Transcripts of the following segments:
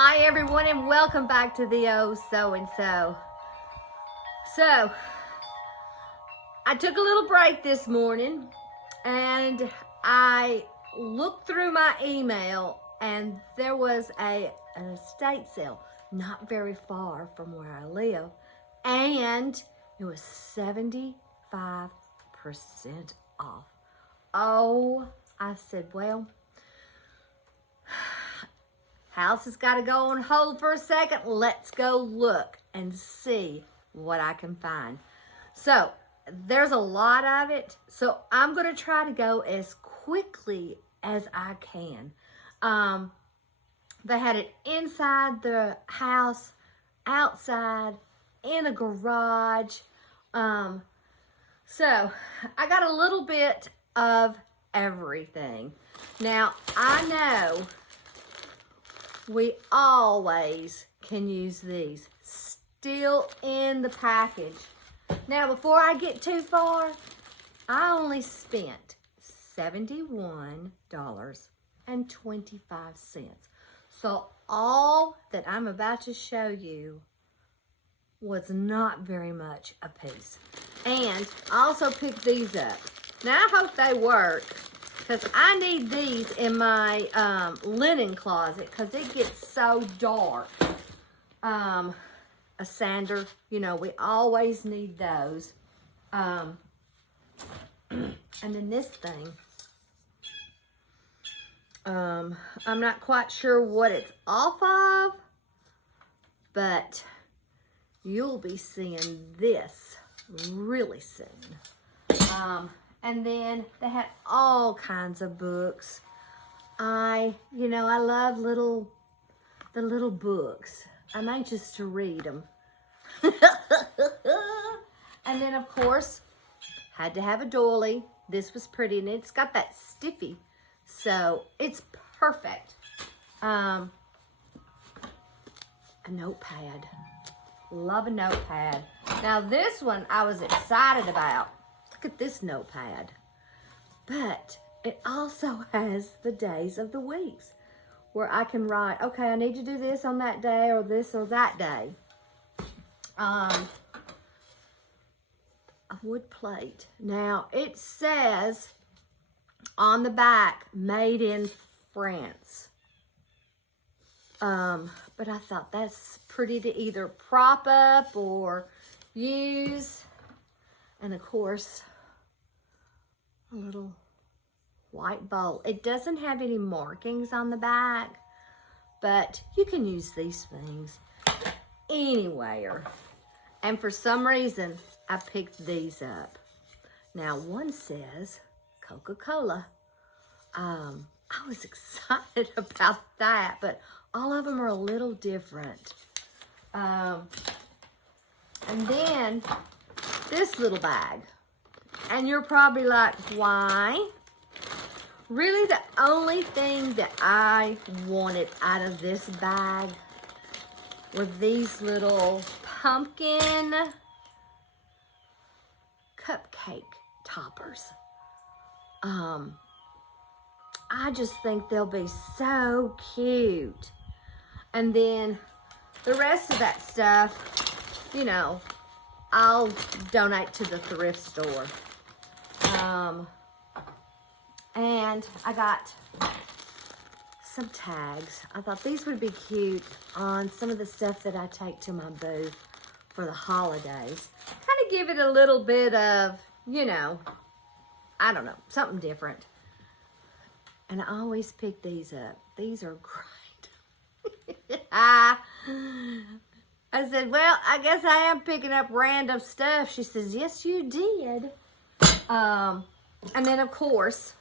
Hi everyone and welcome back to the Oh So and So. So, I took a little break this morning and I looked through my email and there was an estate sale not very far from where I live, and it was 75% off. Oh, I said, well, house has got to go on hold for a second. Let's go look and see what I can find. So there's a lot of it. So I'm going to try to go as quickly as I can. They had it inside the house, outside, in a garage. So I got a little bit of everything. Now I know we always can use these still in the package. Now, before I get too far, I only spent $71.25. So all that I'm about to show you was not very much a piece. And I also picked these up. Now, I hope they work, because I need these in my linen closet because it gets so dark. A sander, you know, we always need those. And then this thing, I'm not quite sure what it's off of, but you'll be seeing this really soon. And then they had all kinds of books. I love the little books. I'm anxious to read them. And then, of course, had to have a doily. This was pretty, and it's got that stiffy, so it's perfect. A notepad. Love a notepad. Now, this one I was excited about. Look at this notepad. But it also has the days of the weeks where I can write, okay, I need to do this on that day or this or that day. A wood plate. Now, it says on the back, made in France. But I thought that's pretty to either prop up or use. And of course, a little white bowl. It doesn't have any markings on the back, but you can use these things anywhere. And for some reason, I picked these up. Now, one says Coca-Cola. I was excited about that, but all of them are a little different. And then this little bag. And you're probably like, why? Really, the only thing that I wanted out of this bag were these little pumpkin cupcake toppers. I just think they'll be so cute. And then the rest of that stuff, you know, I'll donate to the thrift store. And I got some tags. I thought these would be cute on some of the stuff that I take to my booth for the holidays. Kind of give it a little bit of, you know, I don't know, something different. And I always pick these up. These are great. I said, well, I guess I am picking up random stuff. She says, yes, you did. And then, of course,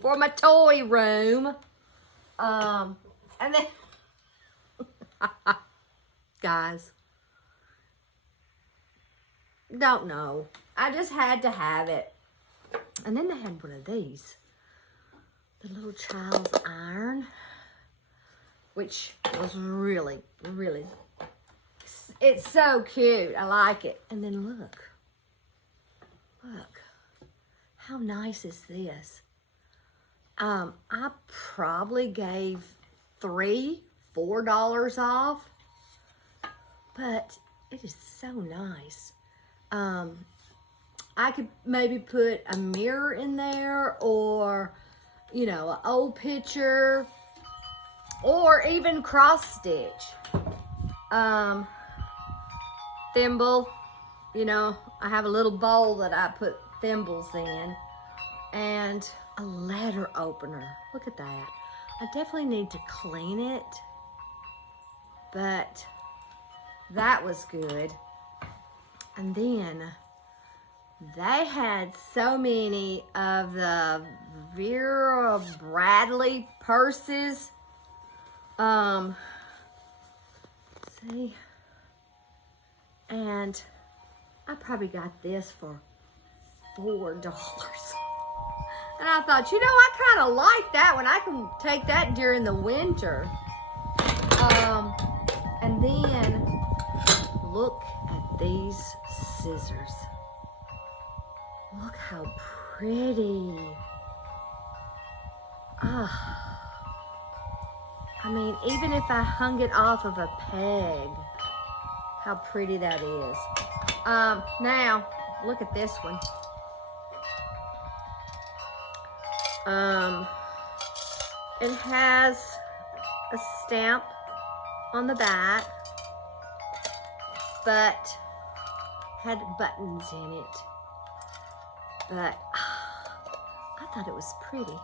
for my toy room. And then, guys, don't know. I just had to have it. And then they had one of these. The little child's iron, which was really, really, it's so cute. I like it. And then look, how nice is this? I probably gave $3-4 off, but it is so nice. I could maybe put a mirror in there, or, you know, an old picture, or even cross stitch. Thimble, you know, I have a little bowl that I put thimbles in, and a letter opener. Look at that. I definitely need to clean it, but that was good. And then they had so many of the Vera Bradley purses. See, and I probably got this for $4. And I thought, you know, I kind of like that one. I can take that during the winter. And then look at these scissors. Look how pretty. I mean, even if I hung it off of a peg, how pretty that is. Now, look at this one. It has a stamp on the back, but had buttons in it. But I thought it was pretty.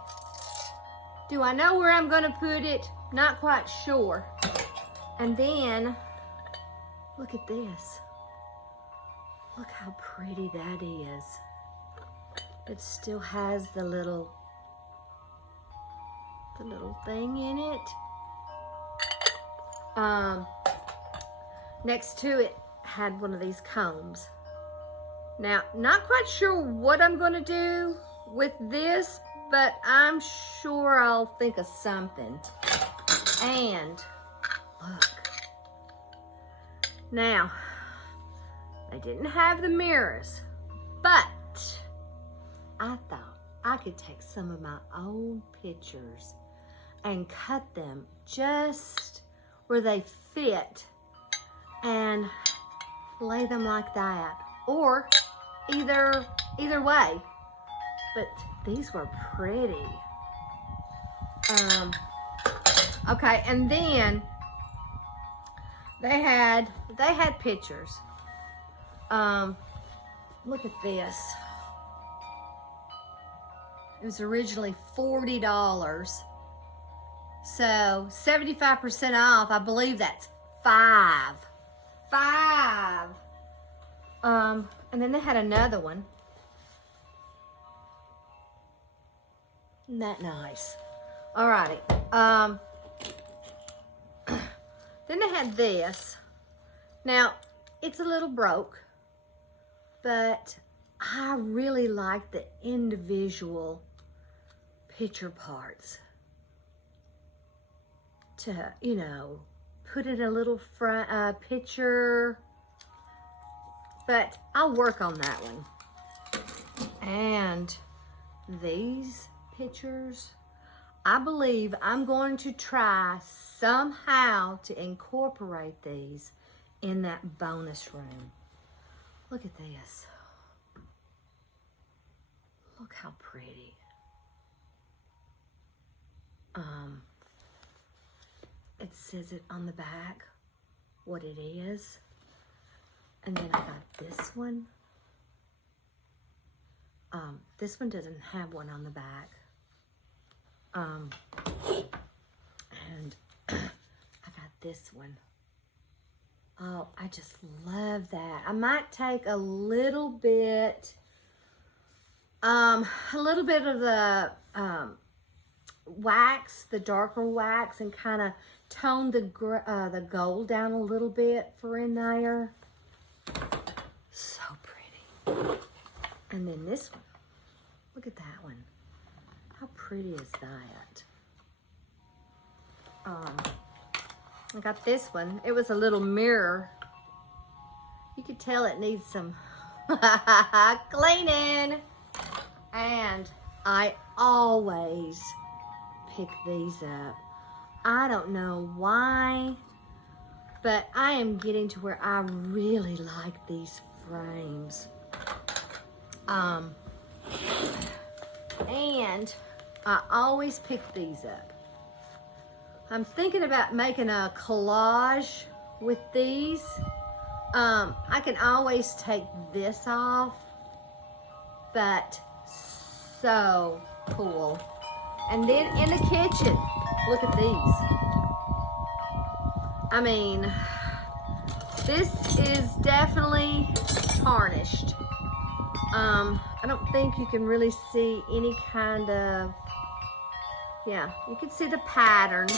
Do I know where I'm gonna put it? Not quite sure. And then, look at this. Look how pretty that is. It still has the little thing in it. Next to it had one of these combs. Now, not quite sure what I'm gonna do with this, but I'm sure I'll think of something. And look. Now, they didn't have the mirrors, but I thought I could take some of my old pictures and cut them just where they fit and lay them like that, or either way. But these were pretty. Okay, and then they had pictures. Look at this. It was originally $40. So 75% off, I believe that's $5. And then they had another one. Isn't that nice? All right. Then they had this. Now, it's a little broke, but I really like the individual picture parts to, you know, put in a little front picture, but I'll work on that one. And these pictures, I believe I'm going to try somehow to incorporate these in that bonus room. Look at this. Look how pretty. It says it on the back, what it is. And then I got this one. This one doesn't have one on the back. And I got this one. Oh, I just love that. I might take a little bit of the wax, the darker wax, and kind of tone the gold down a little bit for in there. So pretty. And then this one. Look at that one. How pretty is that? I got this one. It was a little mirror. You could tell it needs some cleaning. And I always pick these up. I don't know why, but I am getting to where I really like these frames. And I always pick these up. I'm thinking about making a collage with these. I can always take this off, but so cool. And then in the kitchen, look at these. I mean, this is definitely tarnished. I don't think you can really see any kind of, yeah, you can see the pattern.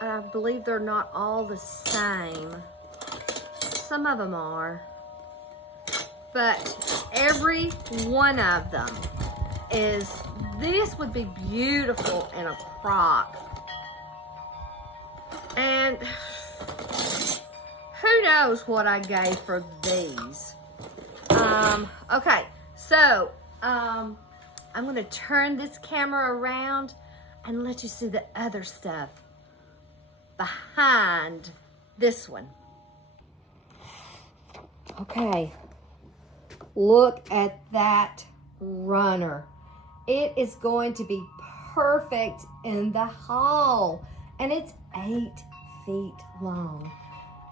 I believe they're not all the same. Some of them are. But every one of them is, this would be beautiful in a crock. And who knows what I gave for these. Okay, so I'm gonna turn this camera around and let you see the other stuff behind this one. Okay, look at that runner. It is going to be perfect in the hall, and it's 8 feet long.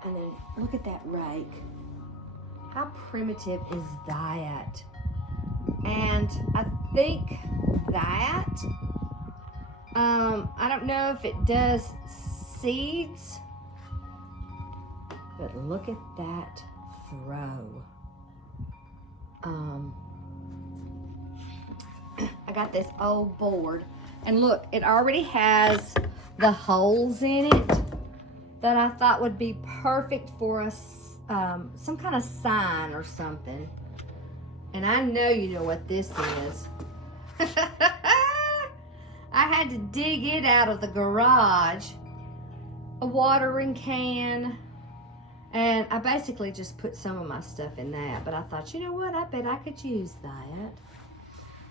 And then look at that rake. How primitive is that? And I think that, I don't know if it does seeds, but look at that throw. I got this old board, and look, it already has the holes in it that I thought would be perfect for us, some kind of sign or something. And I know you know what this is. I had to dig it out of the garage, a watering can, and I basically just put some of my stuff in that. But I thought, you know what, I bet I could use that.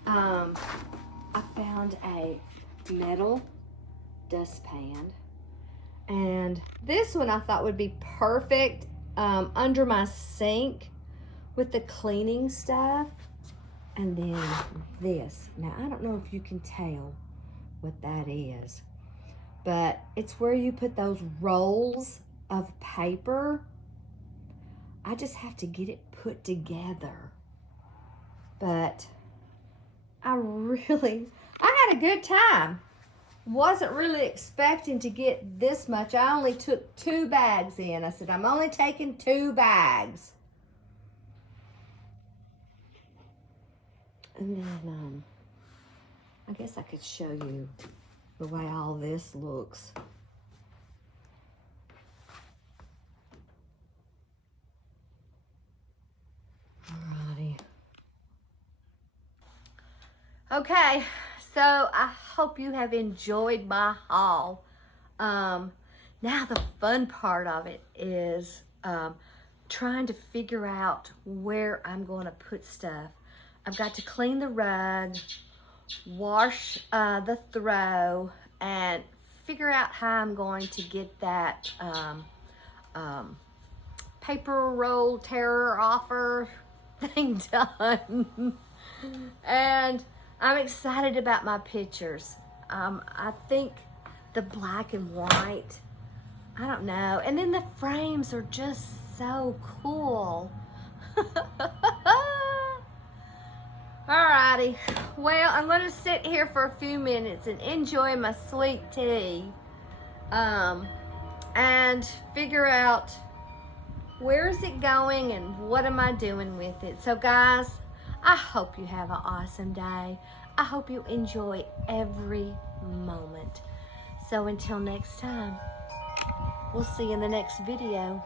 I found a metal dustpan, and this one I thought would be perfect under my sink with the cleaning stuff. And then this. Now, I don't know if you can tell what that is, but it's where you put those rolls of paper. I just have to get it put together. But I had a good time. Wasn't really expecting to get this much. I only took 2 bags in. I said, I'm only taking 2 bags. And then, I guess I could show you the way all this looks. Alrighty. Okay, so I hope you have enjoyed my haul. Now the fun part of it is trying to figure out where I'm going to put stuff. I've got to clean the rug, wash the throw, and figure out how I'm going to get that paper roll terror offer thing done. And I'm excited about my pictures. I think the black and white, I don't know. And then the frames are just so cool. Alrighty, well, I'm gonna sit here for a few minutes and enjoy my sweet tea, and figure out where is it going and what am I doing with it. So guys, I hope you have an awesome day. I hope you enjoy every moment. So until next time, we'll see you in the next video.